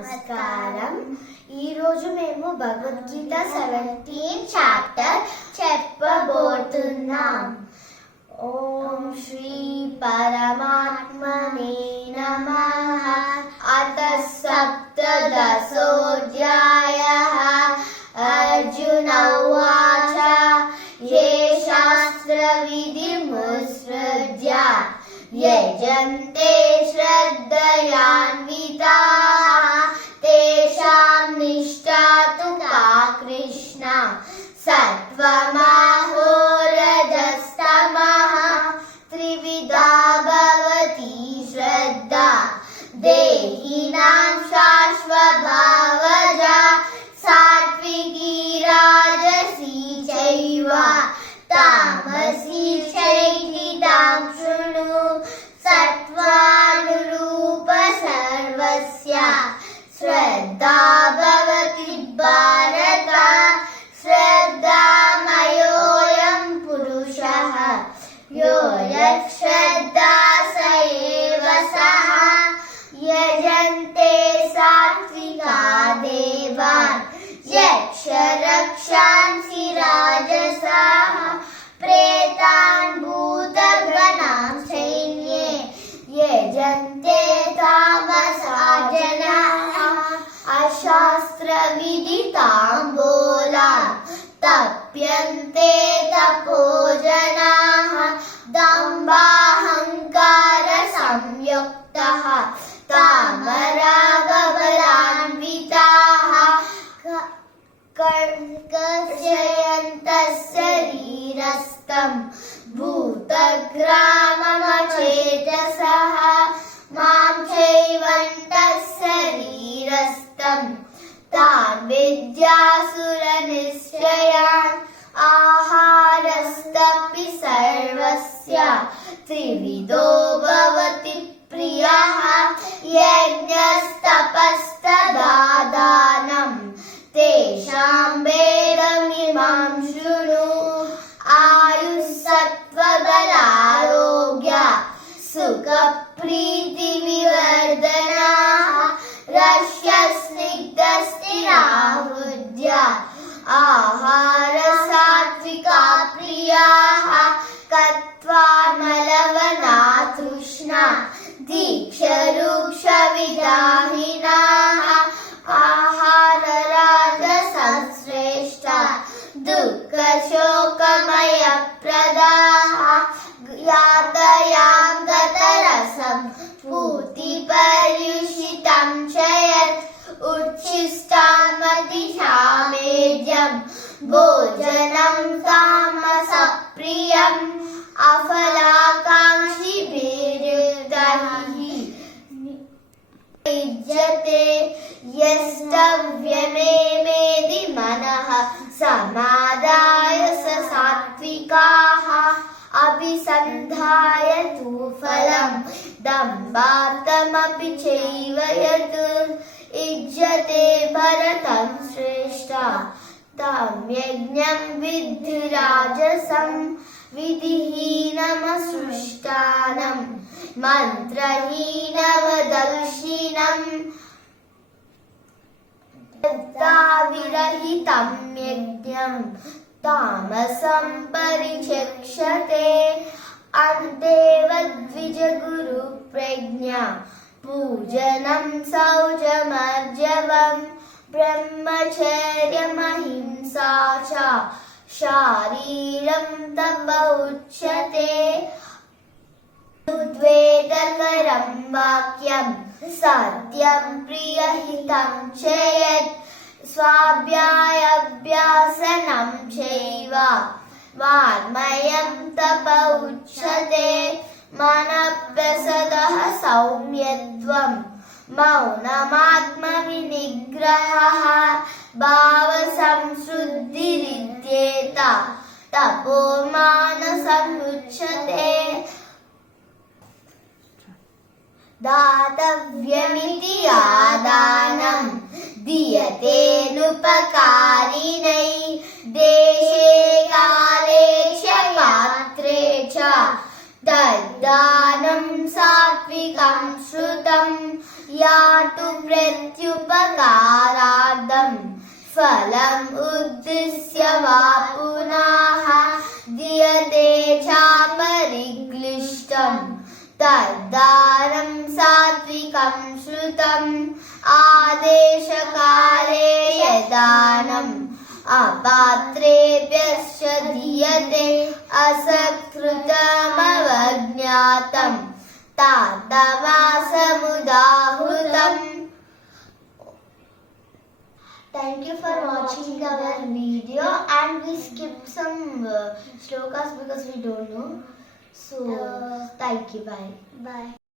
నమస్కారం. ఈరోజు మేము భగవద్గీత 17th చాప్టర్ చెప్పబోతున్నాం. ఓం శ్రీ పరమాత్మనే నమః. అత సప్తదశోऽధ్యాయః. అర్జున ఉవాచ ఏ శాస్త్రవిధిముత్సృజ్య యజంతే శ్రద్ధయాన్వితాః తేషాం నిష్ఠా తు కా కృష్ణ సత్వమహో రజస్తమః త్రివిధా భవతి శ్రద్ధా దేహినాం శాశ్వతభావజా సాత్వికీ రాజసీ చైవ తామసీ చైతిదాం శృణు. సత్వానురూప సర్వస్య శ్రద్ధా భవతి భారత. శ్రద్ధామయోऽయం పురుషః యో యశ్రద్ధా స ఏవ సః. యజంతే సాత్వికా దేవాన్ యక్ష రక్షాంసి రాజసాః. ప్రేతాన్ భూతగణాం సైన్యే యజంతే తామసా జనాః. అశాస్త్రవిదితాంబూలాన్ తప్యంతే తపో జనాః. దంభాహంకార సంయుక్తః కామరాగబలాన్వితాః. కర్షయంతః శరీరస్థం భూతగ్రామమచేతసః. మాం చైవంతః శరీరస్థం తాన్ విద్యాసురనిశ్చయాన్. ఆహారస్తపి సర్వస్య త్రివిధో భవతి ప్రియః. యజ్ఞస్తపస్తదా దానం తేషాం భేదమిమాం శృణు. ఆయుస్సత్వబలారోగ్య సుఖప్రీతివివర్ధనాః. రస్యస్నిగ్ధస్థిరాహృద్య ఆహార సాత్వికా ప్రియాః. కత్వామలవనాతృష్ణా దీక్షరూక్షవిదాహినాః. ఆహార రాజసశ్రేష్ఠ దుఃఖశోకమయ ప్రదాః. యాతయాం గతరసం పూతిపర్యుషితం చయత్. ఉచ్ఛిష్టామతిశామేజ్యం భోజనం తామసప్రియం. అఫలాకాంక్షిభిర్యుక్తైః యుజ్యతే యస్తవ్యమేవేది మనః. సమాదాయ స సాత్వికాః అభిసంధాయ తు ఫలం దంభార్థమపి చైవ యత్. యుజ్యతే భరతం శ్రేష్ఠ తం యజ్ఞం విద్ధి రాజసం. విధిహీనమసృష్టానం మంత్రహీనవదక్షిణం. శ్రద్ధావిరహితం యజ్ఞం తామసం పరిచక్షతే. అందేవద్విజగురు ప్రజ్ఞా పూజనం సౌజమర్జవం. బ్రహ్మచర్యమహింసా చ శారీరం తప ఉచ్యతే. ఉద్వేదకరం వాక్యం సత్యం ప్రియహితం చేత్. స్వాధ్యాయాభ్యాసనం చైవ వాङ्मयं తప ఉచ్యతే. మనఃప్రసదః సౌమ్యత్వం మౌనమాత్మవినిగ్రహః. భావసంశుద్ధిరిత్యేత తపో మానసముచ్యతే. దాతవ్యమితి ఆదానం దీయతేనుపకారిణై. దేశే కాలే చ పాత్రే చ తద్దానం సాత్వికం శృతం. या तु प्रत्युपकारार्थं फलम् उद्दिश्य वा पुनः दीयते चापरिक्लिष्टम् तद्दानं सात्विकं श्रुतम् आदेशकाले यदानम् अपात्रेभ्यश्च दीयते असत्कृतमवज्ञातम् तादवासमुदाहृतम्. Thank you for watching our video, and we skipped some shlokas because we don't know. So thank you. Bye.